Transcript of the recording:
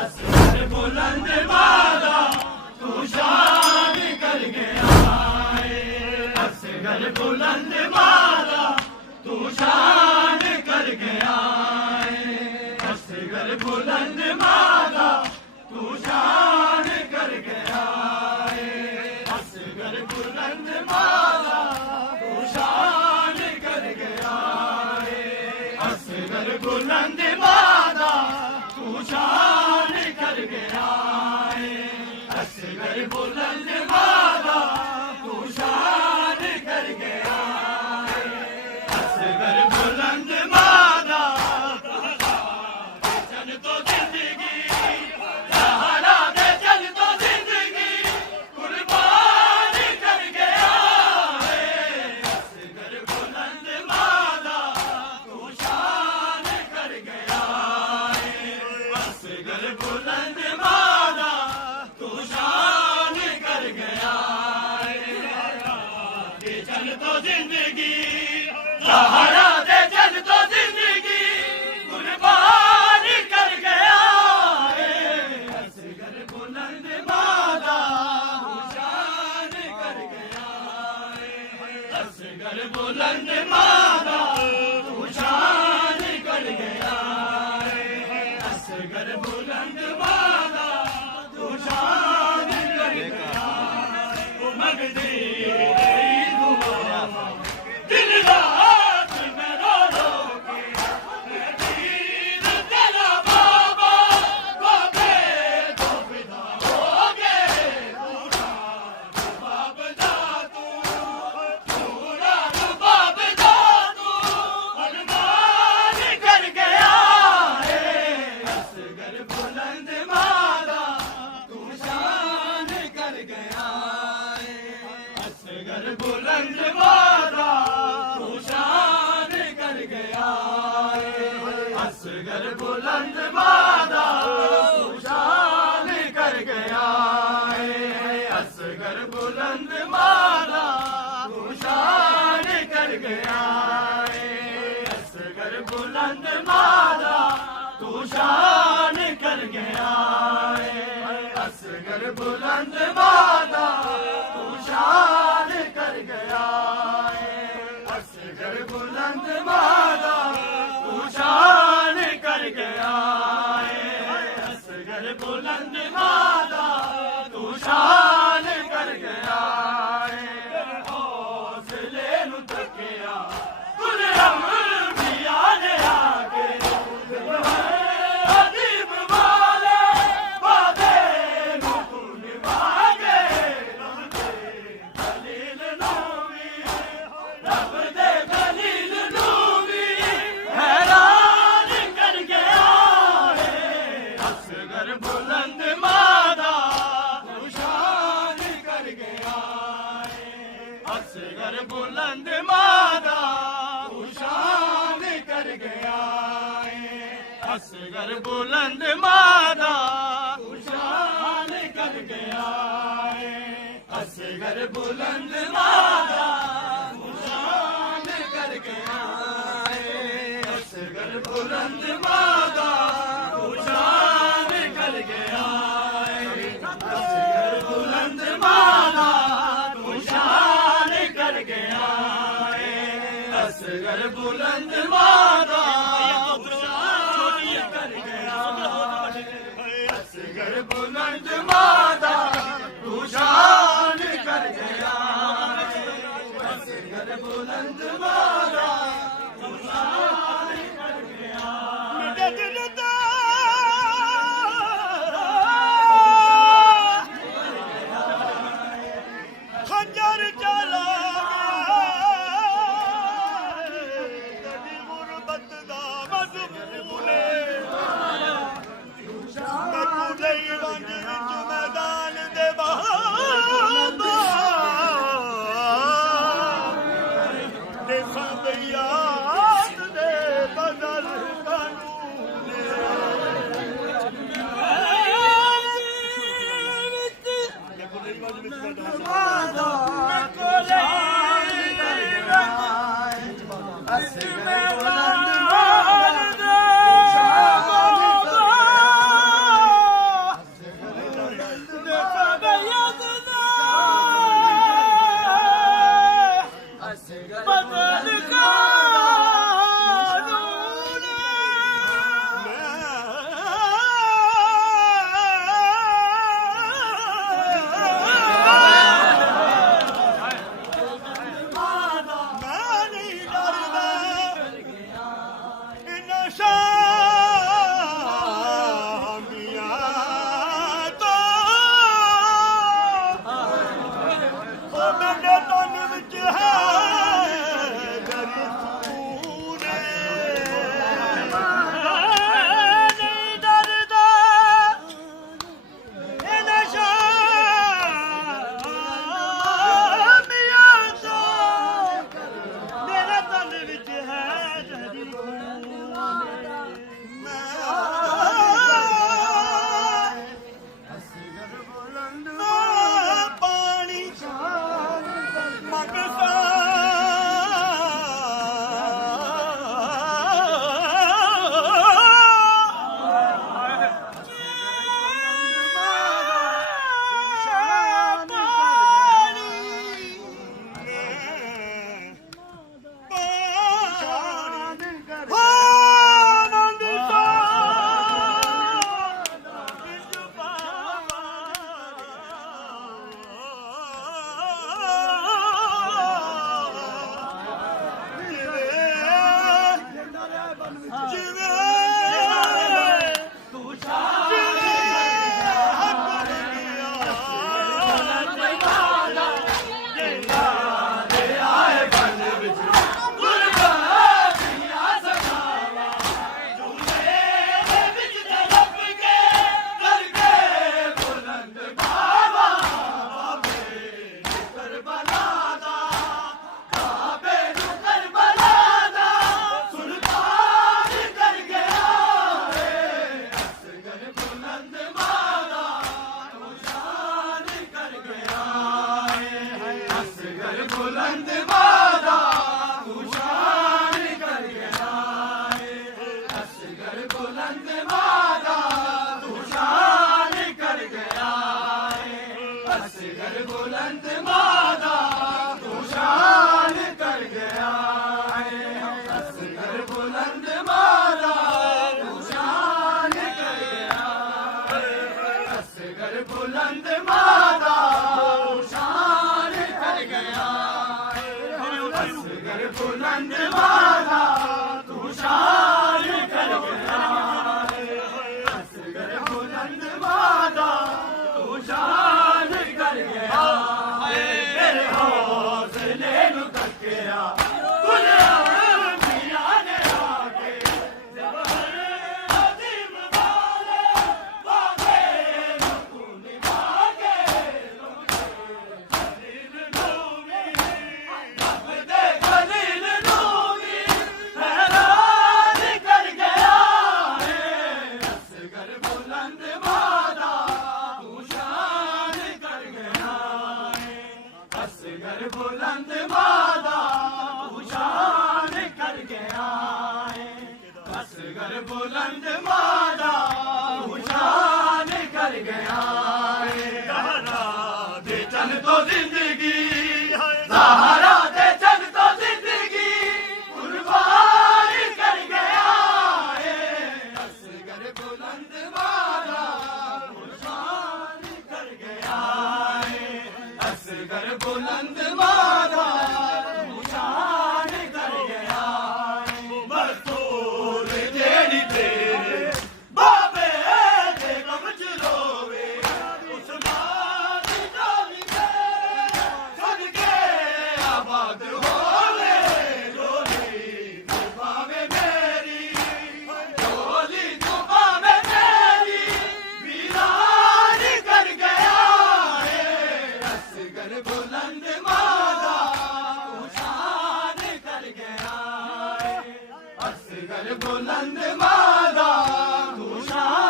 असगर बुलंद वाला तू शान कर गया है, असगर बुलंद वाला तू शान कर गया है, असगर बुलंद वाला तू शान कर गया है, असगर बुलंद वाला तू शान कर गया है, असगर बुलंद वाला तू शान कर गया है, असगर बुलंद वाला तू शान कर गया है, असगर बुलंद वाला चल तो जिंदगी सहारा दे, चल तो जिंदगी कुर्बान कर गया है, असगर बुलंद वाला तू शान कर गया है, असगर बुलंद वाला तू शान कर गया है, चल तो जिंदगी सहारा दे, चल तो जिंदगी कुर्बान कर गया है, असगर बुलंद वाला तू शान कर गया है, असगर बुलंद वाला तू शान कर गया है, असगर बुलंद वाला तू शान कर गया है, मगदी गई दुआ दिन रात में रो रो के मैं दीन तेरा बाबा बाबे तो विदा हो गए, पूरा बाप दा तू, पूरा बाप दा तू अरमान कर गया है, असगर बुलंद वाला तू शान कर गया है, असगर बुलंद वाला तू शान कर गया है, असगर बुलंद वाला तू शान कर गया है, असगर बुलंद वाला तू शान कर गया है, असगर बुलंद वाला तू शान कर गया है, असगर बुलंद वाला तू शान कर गया है, असगर बुलंद वाला तू शान कर गया है, असगर बुलंद वाला तू शान कर गया है, हौसले नु तकिया गुलरम पिया ने आके अदीब वाले वादे नु तू निभा गए, रब दे खलील नूवी, रब दे खलील नूवी हैरान कर गया है, असगर बुलंद वाला तू शान कर गया है, असगर बुलंद वाला तू शान कर गया है, असगर बुलंद वाला तू शान कर गया है, असगर बुलंद वाला तू शान कर गया है, असगर बुलंद वाला तू शान कर गया है, असगर बुलंद वाला तू शान कर गया है, असगर बुलंद वाला तू शान कर गया है, असगर बुलंद वाला तू शान कर गया है, असगर बुलंद वाला तू शान कर गया है, दिल दा खंजर चला गया, तेरी गुरबत दा मजबूर है, मैं तू नहीं वंज विच मैं बुलंद मादा तू शान कर गया है असगर बुलंद मादा तू शान कर गया है असगर बुलंद मादा तू शान कर गया है असगर बुलंद मादा तू शान कर गया है असगर बुलंद मादा तू शान कर गया है असगर बुलंद मादा तू शान कर गया है असगर बुलंद मादा तू शान कर गया है असगर बुलंद मादा तू शान कर गया है तेरे हौसले नु तकिया गुलाम मिया ने आके जबर अजीम वाले वादे नु तू निभागे खलील नूमी दे खलील नूमी हैरान कर गया है असगर बुलंद मादा तू शान कर गया है असगर बुलंद मादा तू शान कर गया है असगर बुलंद मादा तू शान कर गया है सहारा दे चल तो जिंदगी सहारा दे चल तो जिंदगी कुर्बान कर गया है असगर बुलंद मादा तू शान कर गया है असगर बुलंद मादा तू शान कर गया है मस्तूर जेड़ी तेरे बाबे दे गम च रोवे उस मां दी जान तेरे सदके आबाद हो